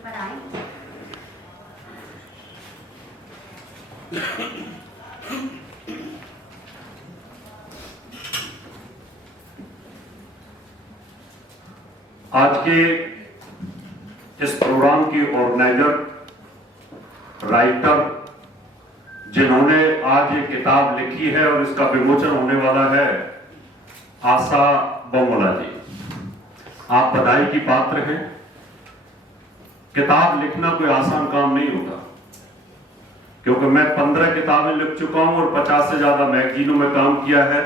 पर आए। आज के इस प्रोग्राम की ऑर्गेनाइजर राइटर जिन्होंने आज ये किताब लिखी है और इसका विमोचन होने वाला है, आशा बोमला जी, आप बधाई की पात्र हैं। किताब लिखना कोई आसान काम नहीं होता, क्योंकि मैं 15 किताबें लिख चुका हूं और 50 से ज्यादा मैगजीनों में काम किया है।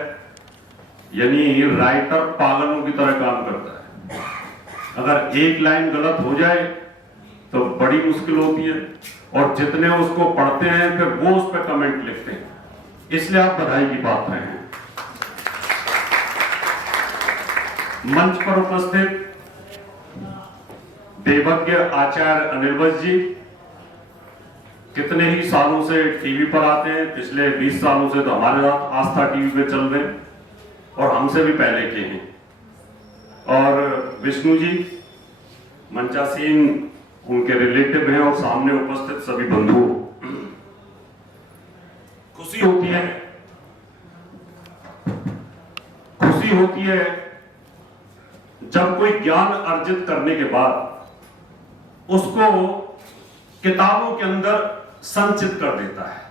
यानी राइटर पागलों की तरह काम करता है। अगर एक लाइन गलत हो जाए तो बड़ी मुश्किल होती है, और जितने उसको पढ़ते हैं फिर वो उस पर कमेंट लिखते हैं, इसलिए आप बधाई की पात्र हैं। मंच पर उपस्थित देवज्ञ आचार्य अनिर्बन जी कितने ही सालों से टीवी पर आते हैं, पिछले 20 सालों से तो हमारे साथ आस्था टीवी पे चल रहे हैं और हमसे भी पहले के हैं। और विष्णु जी मंचासीन उनके रिलेटिव हैं और सामने उपस्थित सभी बंधु, खुशी होती है जब कोई ज्ञान अर्जित करने के बाद उसको किताबों के अंदर संचित कर देता है,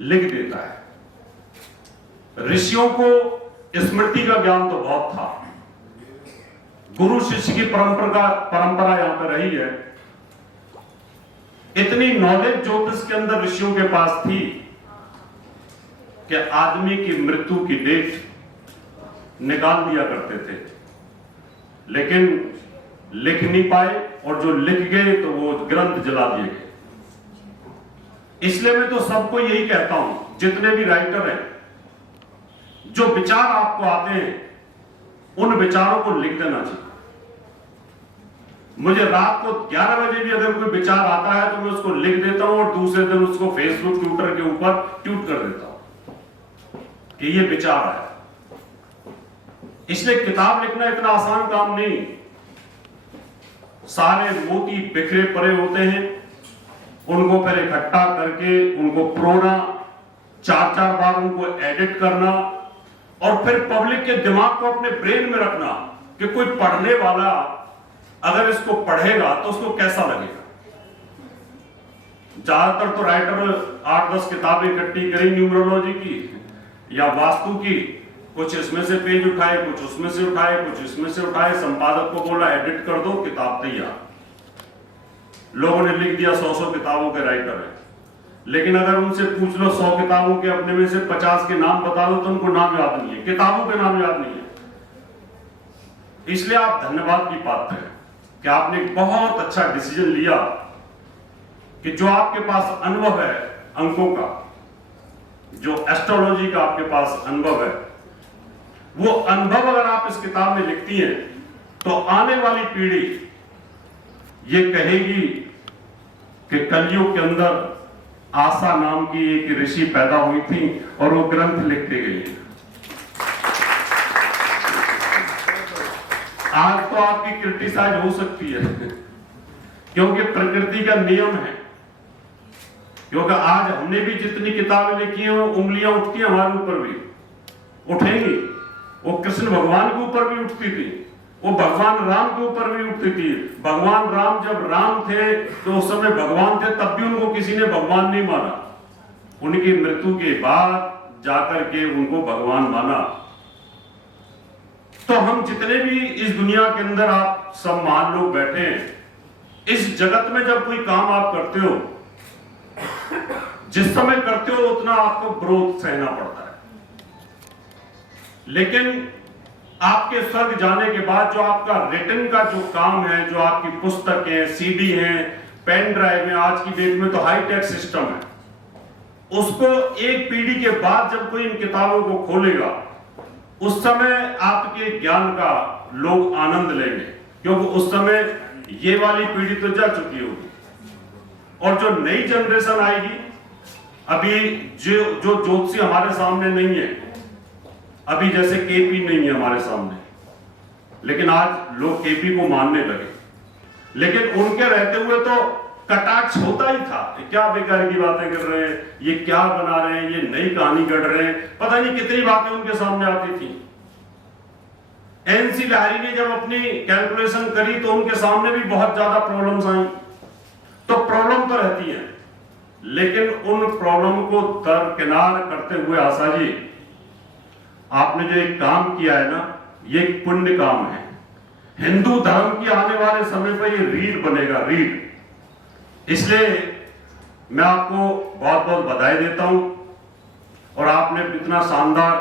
लिख देता है। ऋषियों को स्मृति का ज्ञान तो बहुत था, गुरु शिष्य की परंपरा यहां पर रही है। इतनी नॉलेज ज्योतिष के अंदर ऋषियों के पास थी कि आदमी की मृत्यु की डेट निकाल दिया करते थे, लेकिन लिख नहीं पाए, और जो लिख गए तो वो ग्रंथ जला दिए गए। इसलिए मैं तो सबको यही कहता हूं, जितने भी राइटर हैं, जो विचार आपको आते हैं उन विचारों को लिख देना चाहिए। मुझे रात को 11 बजे भी अगर कोई विचार आता है तो मैं उसको लिख देता हूं और दूसरे दिन उसको फेसबुक ट्विटर के ऊपर ट्वीट कर देता हूं कि ये विचार है। इसलिए किताब लिखना इतना आसान काम नहीं। सारे मोती बिखरे पड़े होते हैं, उनको फिर इकट्ठा करके उनको प्रोना, 4-4 बार उनको एडिट करना, और फिर पब्लिक के दिमाग को अपने ब्रेन में रखना कि कोई पढ़ने वाला अगर इसको पढ़ेगा तो उसको कैसा लगेगा। ज्यादातर तो राइटर 8-10 किताबें इकट्ठी करी न्यूमरोलॉजी की या वास्तु की, कुछ इसमें से पेज उठाए, कुछ उसमें से उठाए, कुछ इसमें से उठाए, संपादक को बोला एडिट कर दो, किताब तैयार। लोगों ने लिख दिया 100 किताबों के राइटर है, लेकिन अगर उनसे पूछ लो 100 किताबों के अपने में से 50 के नाम बता दो तो उनको नाम याद नहीं है, किताबों के नाम याद नहीं है। इसलिए आप धन्यवाद की पात्र हैं कि आपने एक बहुत अच्छा डिसीजन लिया कि जो आपके पास अनुभव है अंकों का, जो एस्ट्रोलॉजी का आपके पास अनुभव है, वो अनुभव अगर आप इस किताब में लिखती हैं तो आने वाली पीढ़ी ये कहेगी कि कलयुग के अंदर आशा नाम की एक ऋषि पैदा हुई थी और वो ग्रंथ लिखते गई। आज तो आपकी क्रिटिसाइज हो सकती है क्योंकि प्रकृति का नियम है, क्योंकि आज हमने भी जितनी किताबें लिखी हैं वो उंगलियां उठती हैं, हमारे ऊपर भी उठेंगी। वो कृष्ण भगवान के ऊपर भी उठती थी, वो भगवान राम के ऊपर भी उठती थी। भगवान राम जब राम थे तो उस समय भगवान थे, तब भी उनको किसी ने भगवान नहीं माना। उनकी मृत्यु के बाद जाकर के उनको भगवान माना। तो हम जितने भी इस दुनिया के अंदर आप सब महान लोग बैठे हैं, इस जगत में जब कोई काम आप करते हो, जिस समय करते हो उतना आपको ग्रोथ सहना पड़ता है, लेकिन आपके स्वर्ग जाने के बाद जो आपका रिटर्न का जो काम है, जो आपकी पुस्तकें, सीडी हैं, पेन ड्राइव है, आज की डेट में तो हाईटेक सिस्टम है, उसको एक पीढ़ी के बाद जब कोई इन किताबों को खोलेगा, उस समय आपके ज्ञान का लोग आनंद लेंगे, क्योंकि उस समय ये वाली पीढ़ी तो जा चुकी होगी और जो नई जनरेशन आएगी, अभी जो ज्योतिषी हमारे सामने नहीं है, अभी जैसे केपी नहीं है हमारे सामने, लेकिन आज लोग केपी को मानने लगे, लेकिन उनके रहते हुए तो कटाक्ष होता ही था, क्या बेकार की बातें कर रहे हैं, ये क्या बना रहे हैं, ये नई कहानी गढ़ रहे हैं, पता नहीं कितनी बातें उनके सामने आती थी। एनसी लहरी ने जब अपनी कैलकुलेशन करी तो उनके सामने भी बहुत ज्यादा प्रॉब्लम्स आई। तो प्रॉब्लम तो रहती है, लेकिन उन प्रॉब्लम को दरकिनार करते हुए आशा जी, आपने जो एक काम किया है ना, ये एक पुण्य काम है। हिंदू धर्म की आने वाले समय पर ये रीढ़ बनेगा, रीढ़। इसलिए मैं आपको बहुत बहुत बधाई देता हूं। और आपने इतना शानदार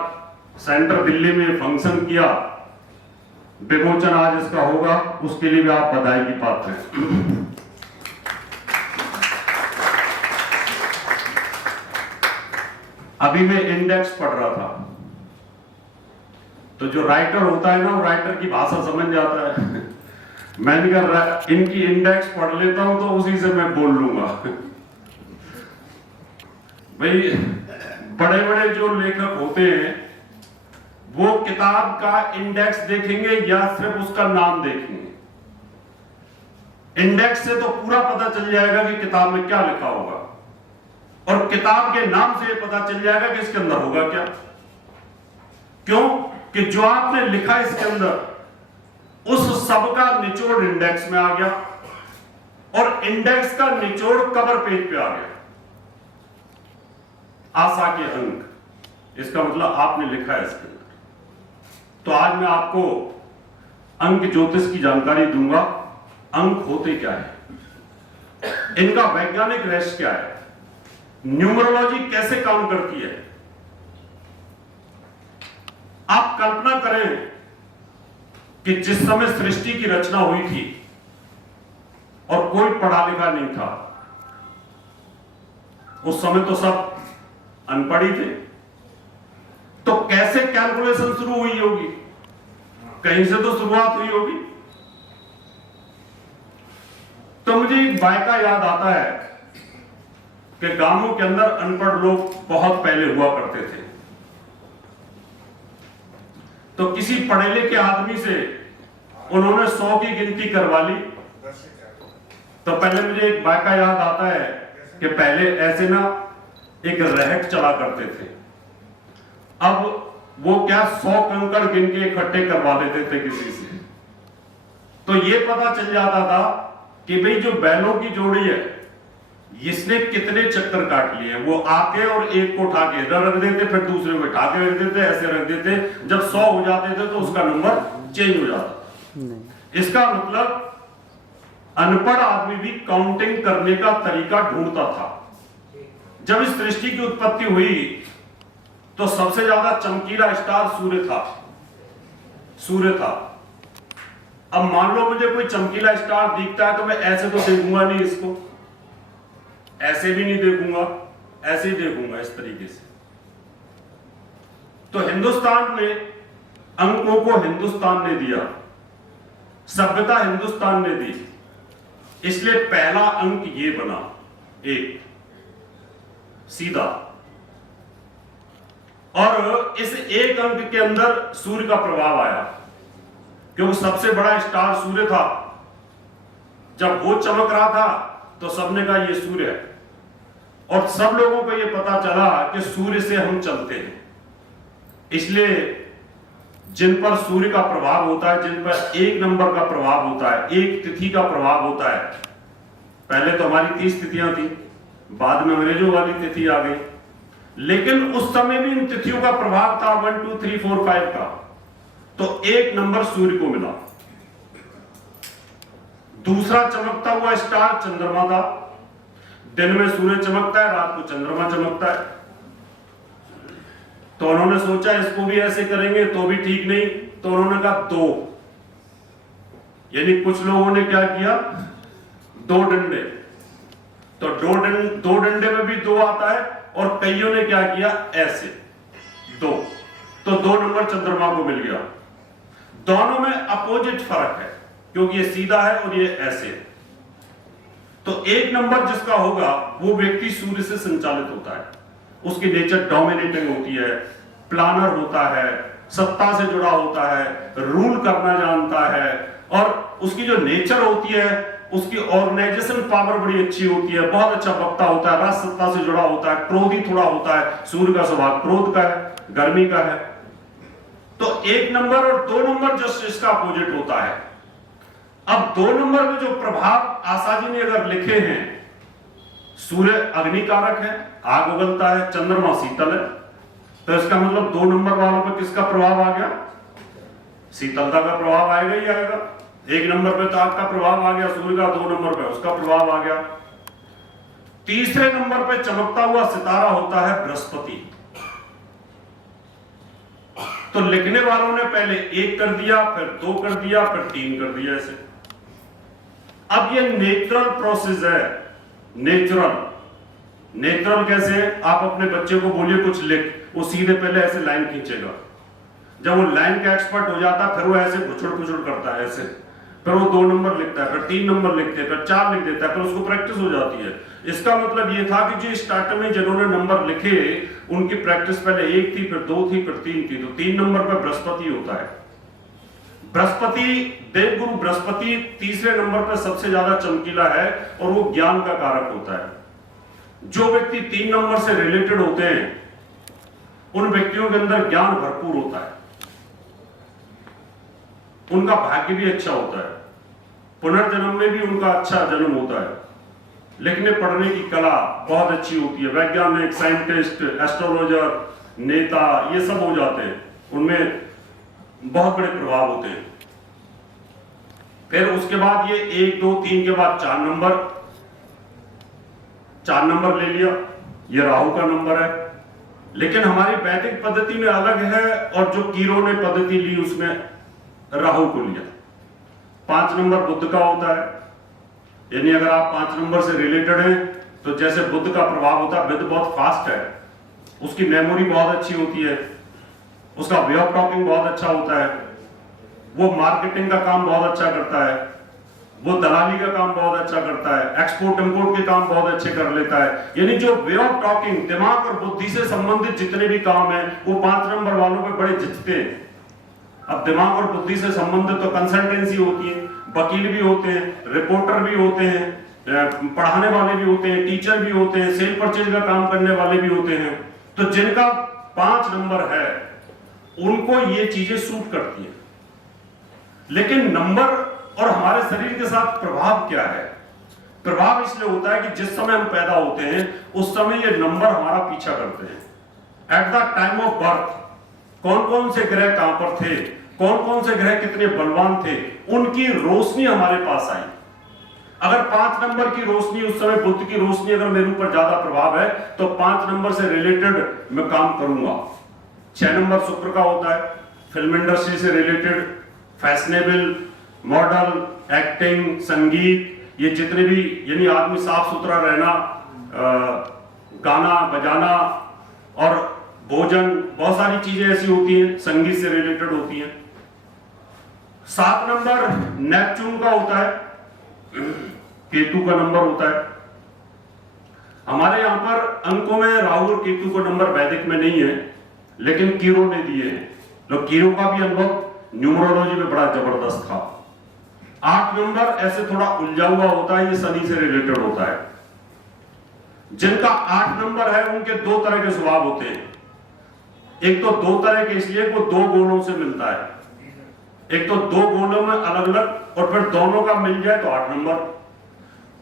सेंटर दिल्ली में फंक्शन किया, विमोचन आज इसका होगा, उसके लिए भी आप बधाई की पात्र हैं। अभी मैं इंडेक्स पढ़ रहा था, तो जो राइटर होता है ना, वो राइटर की भाषा समझ जाता है। मैंने कहा इनकी इंडेक्स पढ़ लेता हूं तो उसी से मैं बोल लूंगा। भाई बड़े बड़े जो लेखक होते हैं वो किताब का इंडेक्स देखेंगे या सिर्फ उसका नाम देखेंगे? इंडेक्स से तो पूरा पता चल जाएगा कि किताब में क्या लिखा होगा, और किताब के नाम से पता चल जाएगा कि इसके अंदर होगा क्या। क्यों कि जो आपने लिखा इसके अंदर, उस सब का निचोड़ इंडेक्स में आ गया, और इंडेक्स का निचोड़ कवर पेज पे आ गया। आशा के अंक, इसका मतलब आपने लिखा है इसके अंदर। तो आज मैं आपको अंक ज्योतिष की जानकारी दूंगा। अंक होते क्या है, इनका वैज्ञानिक रहस्य क्या है, न्यूमरोलॉजी कैसे काम करती है। आप कल्पना करें कि जिस समय सृष्टि की रचना हुई थी और कोई पढ़ा लिखा नहीं था, उस समय तो सब अनपढ़ ही थे, तो कैसे कैलकुलेशन शुरू हुई होगी? कहीं से तो शुरुआत हुई होगी। तो मुझे एक वायका याद आता है कि गांवों के अंदर अनपढ़ लोग बहुत पहले हुआ करते थे। तो किसी पढ़े लिखे आदमी से उन्होंने 100 की गिनती करवा ली। तो पहले मुझे एक वायका याद आता है कि पहले ऐसे ना एक रहट चला करते थे। अब वो क्या 100 कंकड़ गिन के इकट्ठे करवा लेते थे किसी से। तो ये पता चल जाता था कि भाई जो बैलों की जोड़ी है, इसने कितने चक्कर काट लिए। वो आके और एक को उठा के इधर रख देते, फिर दूसरे को उठा के रख देते, ऐसे रख देते। जब 100 हो जाते थे तो उसका नंबर चेंज हो जाता। इसका मतलब अनपढ़ आदमी भी काउंटिंग करने का तरीका ढूंढता था। जब इस सृष्टि की उत्पत्ति हुई तो सबसे ज्यादा चमकीला स्टार सूर्य था, सूर्य था। अब मान लो मुझे कोई चमकीला स्टार दिखता है तो मैं ऐसे तो देखूंगा नहीं इसको, ऐसे भी नहीं देखूंगा, ऐसे ही देखूंगा इस तरीके से। तो हिंदुस्तान ने अंकों को हिंदुस्तान ने दिया, सभ्यता हिंदुस्तान ने दी, इसलिए पहला अंक ये बना, एक सीधा। और इस एक अंक के अंदर सूर्य का प्रभाव आया, क्योंकि सबसे बड़ा स्टार सूर्य था। जब वो चमक रहा था तो सबने कहा ये सूर्य है, और सब लोगों को ये पता चला कि सूर्य से हम चलते हैं। इसलिए जिन पर सूर्य का प्रभाव होता है, जिन पर एक नंबर का प्रभाव होता है, एक तिथि का प्रभाव होता है। पहले तो हमारी 30 तिथियां थी, बाद में अंग्रेजों वाली तिथि आ गई, लेकिन उस समय भी इन तिथियों का प्रभाव था 1 2 3 4 5 का। तो एक नंबर सूर्य को मिला। दूसरा चमकता हुआ स्टार चंद्रमा था। दिन में सूर्य चमकता है, रात को चंद्रमा चमकता है। तो उन्होंने सोचा इसको भी ऐसे करेंगे तो भी ठीक नहीं, तो उन्होंने कहा 2, यानी कुछ लोगों ने क्या किया, 2 डंडे। तो 2 डंडे में भी 2 आता है, और कईयों ने क्या किया, ऐसे 2, तो 2 नंबर चंद्रमा को मिल गया। दोनों में अपोजिट फर्क है, क्योंकि ये सीधा है और ये ऐसे है। तो एक नंबर जिसका होगा वो व्यक्ति सूर्य से संचालित होता है। उसकी नेचर डोमिनेटिंग होती है, प्लानर होता है, सत्ता से जुड़ा होता है, रूल करना जानता है, और उसकी जो नेचर होती है उसकी ऑर्गेनाइजेशन पावर बड़ी अच्छी होती है, बहुत अच्छा वक्ता होता है, राजसत्ता से जुड़ा होता है, क्रोधी थोड़ा होता है, सूर्य का स्वभाव क्रोध का है, गर्मी का है। तो 1 नंबर और 2 नंबर जस्ट इसका अपोजिट होता है। अब 2 नंबर में जो प्रभाव आशा जी ने अगर लिखे हैं, सूर्य अग्नि कारक है, आग उगलता है, चंद्रमा शीतल है, तो इसका मतलब 2 नंबर वालों पर किसका प्रभाव आ गया? शीतलता का प्रभाव आएगा ही आएगा। 1 नंबर पे ताप का प्रभाव आ गया सूर्य का, 2 नंबर पे उसका प्रभाव आ गया। तीसरे नंबर पे चमकता हुआ सितारा होता है बृहस्पति। तो लिखने वालों ने पहले 1 कर दिया, फिर 2 कर दिया, फिर 3 कर दिया ऐसे। अब ये नेचुरल प्रोसेस है। नेचुरल कैसे? आप अपने बच्चे को बोलिए कुछ लिख, वो सीधे पहले ऐसे लाइन खींचेगा। जब वो लाइन का एक्सपर्ट हो जाता है, फिर वो ऐसे घुचड़ करता है ऐसे, फिर वो 2 नंबर लिखता है, फिर 3 नंबर लिखते हैं, फिर 4 लिख देता है, फिर उसको प्रैक्टिस हो जाती है। इसका मतलब ये था कि जो स्टार्ट में जिन्होंने नंबर लिखे उनकी प्रैक्टिस पहले 1 थी, फिर 2 थी, फिर 3 थी। तो 3 नंबर पर बृहस्पति होता है। बृहस्पति, देवगुरु बृहस्पति तीसरे नंबर पर सबसे ज्यादा चमकीला है और वो ज्ञान का कारक होता है। जो व्यक्ति 3 नंबर से रिलेटेड होते हैं उन व्यक्तियों के अंदर ज्ञान भरपूर होता है, उनका भाग्य भी अच्छा होता है, पुनर्जन्म में भी उनका अच्छा जन्म होता है, लिखने पढ़ने की कला बहुत अच्छी होती है, वैज्ञानिक, साइंटिस्ट, एस्ट्रोलॉजर, नेता, ये सब हो जाते हैं, उनमें बहुत बड़े प्रभाव होते हैं। फिर उसके बाद ये 1, 2, 3 के बाद 4 नंबर ले लिया, ये राहु का नंबर है। लेकिन हमारी वैदिक पद्धति में अलग है और जो कीरों ने पद्धति ली उसमें राहु को लिया। 5 नंबर बुध का होता है, यानी अगर आप 5 नंबर से रिलेटेड हैं तो जैसे बुध का प्रभाव होता है, बुध बहुत फास्ट है, उसकी मेमोरी बहुत अच्छी होती है, उसका वे ऑफ टॉकिंग बहुत अच्छा होता है, वो मार्केटिंग का काम बहुत अच्छा करता है, वो दलाली का काम बहुत अच्छा करता है, एक्सपोर्ट इंपोर्ट के काम बहुत अच्छे कर लेता है। यानी जो वे ऑफ टॉकिंग, दिमाग और बुद्धि से संबंधित जितने भी काम है वो 5 नंबर वालों पे बड़े जितते हैं। अब दिमाग और बुद्धि से संबंधित तो कंसल्टेंसी होती है, वकील भी होते हैं, रिपोर्टर भी होते हैं, पढ़ाने वाले भी होते हैं, टीचर भी होते हैं, सेल परचेज का काम करने वाले भी होते हैं। तो जिनका 5 नंबर है उनको ये चीजें सूट करती हैं। लेकिन नंबर और हमारे शरीर के साथ प्रभाव क्या है? प्रभाव इसलिए होता है कि जिस समय हम पैदा होते हैं उस समय ये नंबर हमारा पीछा करते हैं। At the time of birth कौन कौन से ग्रह कहां पर थे, कौन कौन से ग्रह कितने बलवान थे, उनकी रोशनी हमारे पास आई। अगर 5 नंबर की रोशनी, उस समय बुध की रोशनी अगर मेरे ऊपर ज्यादा प्रभाव है तो 5 नंबर से रिलेटेड मैं काम करूंगा। 6 नंबर शुक्र का होता है, फिल्म इंडस्ट्री से रिलेटेड, फैशनेबल, मॉडल, एक्टिंग, संगीत, ये जितने भी, यानी आदमी साफ सुथरा रहना, गाना बजाना और भोजन, बहुत सारी चीजें ऐसी होती हैं संगीत से रिलेटेड होती हैं। 7 नंबर नेपच्यून का होता है, केतु का नंबर होता है। हमारे यहां पर अंकों में राहु और केतु का नंबर वैदिक में नहीं है, लेकिन कीरों ने दिए हैं। तो कीरों का भी अनुभव न्यूमरोलॉजी में बड़ा जबरदस्त था। 8 नंबर ऐसे थोड़ा उलझा हुआ होता है, ये शनि से रिलेटेड होता है। जिनका 8 नंबर है उनके 2 तरह के स्वभाव होते हैं। एक तो 2 तरह के इसलिए वो 2 गोलों से मिलता है, एक तो 2 गोलों में अलग अलग, और फिर दोनों का मिल जाए तो 8 नंबर।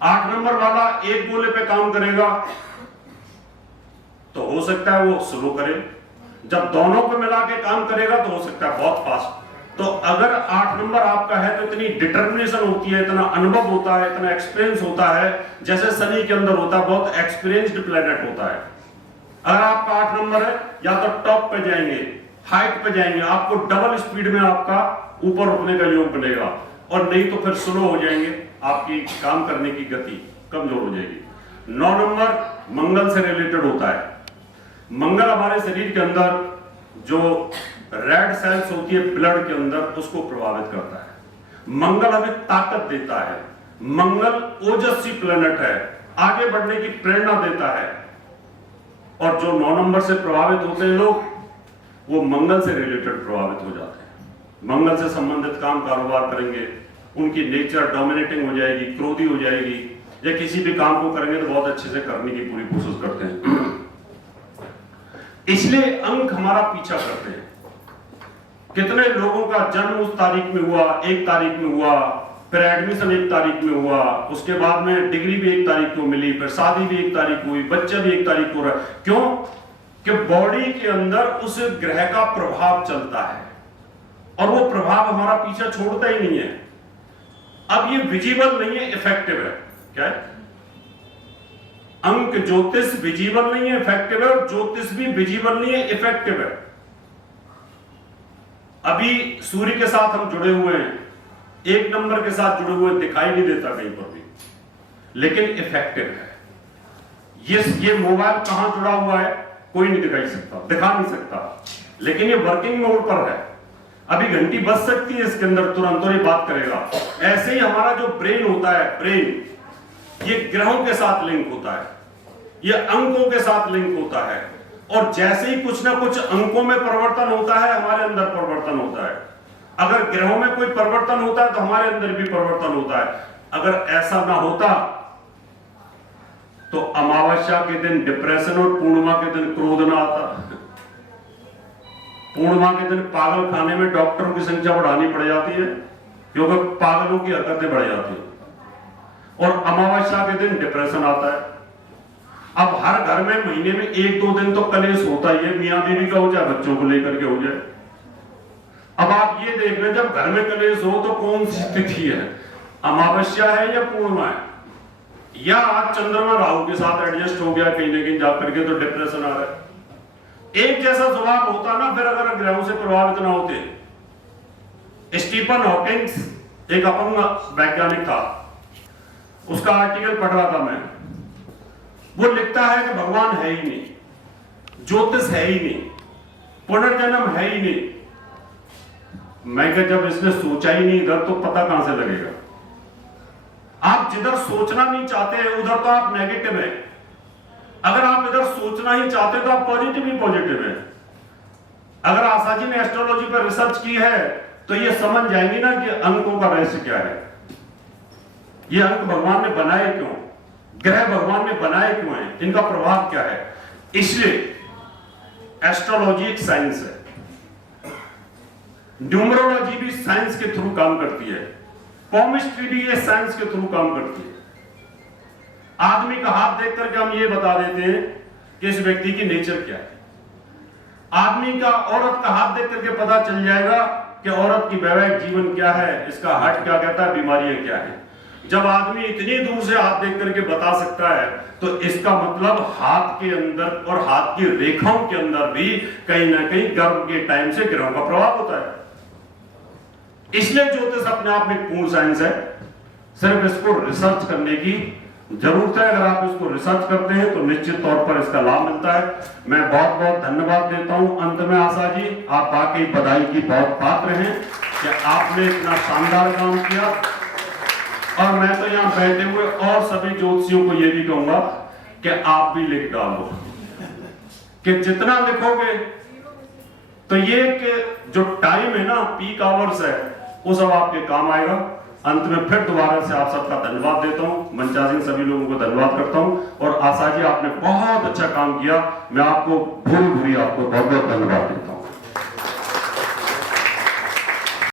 8 नंबर वाला एक गोले पे काम करेगा तो हो सकता है वो स्लो करे, जब दोनों पे मिला के काम करेगा तो हो सकता है बहुत फास्ट। तो अगर 8 नंबर आपका है तो इतनी डिटर्मिनेशन होती है, इतना अनुभव होता है, इतना एक्सपीरियंस होता है, जैसे शनि के अंदर होता है, बहुत एक्सपीरियंस्ड प्लेनेट होता है। अगर आपका 8 नंबर है या तो टॉप पे जाएंगे, हाइट पे जाएंगे, आपको डबल स्पीड में आपका ऊपर उठने का योग बनेगा, और नहीं तो फिर स्लो हो जाएंगे, आपकी काम करने की गति कमजोर हो जाएगी। 9 नंबर मंगल से रिलेटेड होता है। मंगल हमारे शरीर के अंदर जो रेड सेल्स होती है ब्लड के अंदर, उसको प्रभावित करता है। मंगल हमें ताकत देता है, मंगल ओजस्वी प्लेनेट है, आगे बढ़ने की प्रेरणा देता है। और जो 9 नंबर से प्रभावित होते हैं लोग, वो मंगल से रिलेटेड प्रभावित हो जाते हैं। मंगल से संबंधित काम कारोबार करेंगे, उनकी नेचर डोमिनेटिंग हो जाएगी, क्रोधी हो जाएगी, या किसी भी काम को करेंगे तो बहुत अच्छे से करने की पूरी कोशिश करते हैं। इसलिए अंक हमारा पीछा करते हैं। कितने लोगों का जन्म उस तारीख में हुआ, 1 तारीख में हुआ, फिर एडमिशन 1 तारीख में हुआ, उसके बाद में डिग्री भी 1 तारीख को मिली, फिर शादी भी 1 तारीख हुई, बच्चा भी 1 तारीख को रहा। क्यों? कि बॉडी के अंदर उस ग्रह का प्रभाव चलता है और वो प्रभाव हमारा पीछा छोड़ता ही नहीं है। अब ये विजिबल नहीं है, इफेक्टिव है। क्या है? अंक ज्योतिष विजिबल नहीं है, इफेक्टिव है, और ज्योतिष भी विजिबल नहीं है, इफेक्टिव है। अभी सूर्य के साथ हम जुड़े हुए हैं, 1 नंबर के साथ जुड़े हुए, दिखाई नहीं देता कहीं पर भी, लेकिन इफेक्टिव है। ये मोबाइल कहां जुड़ा हुआ है कोई नहीं दिखा नहीं सकता, लेकिन ये वर्किंग मोड पर है। अभी घंटी बज सकती है इसके अंदर तुरंत और ये बात करेगा। ऐसे ही हमारा जो ब्रेन होता है, ब्रेन ये ग्रहों के साथ लिंक होता है, ये अंकों के साथ लिंक होता है, और जैसे ही कुछ ना कुछ अंकों में परिवर्तन होता है, हमारे अंदर परिवर्तन होता है। अगर ग्रहों में कोई परिवर्तन होता है तो हमारे अंदर भी परिवर्तन होता है। अगर ऐसा ना होता तो अमावस्या के दिन डिप्रेशन और पूर्णिमा के दिन क्रोध ना आता। पूर्णिमा के दिन पागल खाने में डॉक्टरों की संख्या बढ़ानी पड़ जाती है क्योंकि पागलों की हरकतें बढ़ जाती है, और अमावस्या के दिन डिप्रेशन आता है। अब हर घर में महीने में 1-2 दिन तो कलेश होता ही है, मियां बीवी का हो जाए, बच्चों को लेकर के हो जाए। अब आप ये देख रहे, जब घर में कलेश हो तो कौन सी तिथि है, अमावस्या है या पूर्णिमा है, या आज चंद्रमा राहु के साथ एडजस्ट हो गया कहीं ना कहीं जाकर के, तो डिप्रेशन आ रहा है। एक जैसा स्वभाव होता ना फिर अगर ग्रहों से प्रभावित ना होते। स्टीफन हॉकिंग्स एक अपंग वैज्ञानिक था, उसका आर्टिकल पढ़ रहा था मैं। वो लिखता है कि भगवान है ही नहीं, ज्योतिष है ही नहीं, पुनर्जन्म है ही नहीं। मैं कहा जब इसने सोचा ही नहीं इधर तो पता कहां से लगेगा। आप जिधर सोचना नहीं चाहते उधर तो आप नेगेटिव है, अगर आप इधर सोचना ही चाहते तो आप पॉजिटिव ही पॉजिटिव है। अगर आशा जी ने एस्ट्रोलॉजी पर रिसर्च की है तो ये समझ जाएंगी ना कि अंकों का रहस्य क्या है, ये अंक भगवान ने बनाए क्यों, ग्रह भगवान ने बनाए क्यों हैं, इनका प्रभाव क्या है। इसलिए एस्ट्रोलॉजी एक साइंस है, न्यूमरोलॉजी भी साइंस के थ्रू काम करती है, केमिस्ट्री भी ये साइंस के थ्रू काम करती है। आदमी का हाथ देख करके हम ये बता देते हैं कि इस व्यक्ति की नेचर क्या है। आदमी का औरत का हाथ देख करके पता चल जाएगा कि औरत की वैवाहिक जीवन क्या है, इसका हार्ट क्या कहता है, बीमारियां क्या है। जब आदमी इतनी दूर से हाथ देख करके बता सकता है तो इसका मतलब हाथ के अंदर और हाथ की रेखाओं के अंदर भी कहीं ना कहीं गर्भ के टाइम से ग्रहों का प्रभाव होता है। इसलिए ज्योतिष अपने आप में पूर्ण साइंस है, सिर्फ इसको रिसर्च करने की जरूरत है। अगर आप इसको रिसर्च करते हैं तो निश्चित तौर पर इसका लाभ मिलता है। मैं बहुत बहुत धन्यवाद देता हूं। अंत में आशा जी, आप वाकई बधाई की बहुत पात्र हैं कि आपने इतना शानदार काम किया, और मैं तो यहां बैठे हुए और सभी ज्योतिषियों को यह भी कहूंगा कि आप भी लिख डालो, कि जितना लिखोगे तो ये कि जो टाइम है ना, पीक आवर्स है, वो सब आपके काम आएगा। अंत में फिर दोबारा से आप सबका धन्यवाद देता हूं, मंचासीन सभी लोगों को धन्यवाद करता हूं, और आशा जी आपने बहुत अच्छा काम किया। मैं आपको भूरी भूरी आपको बहुत बहुत धन्यवाद देता हूं।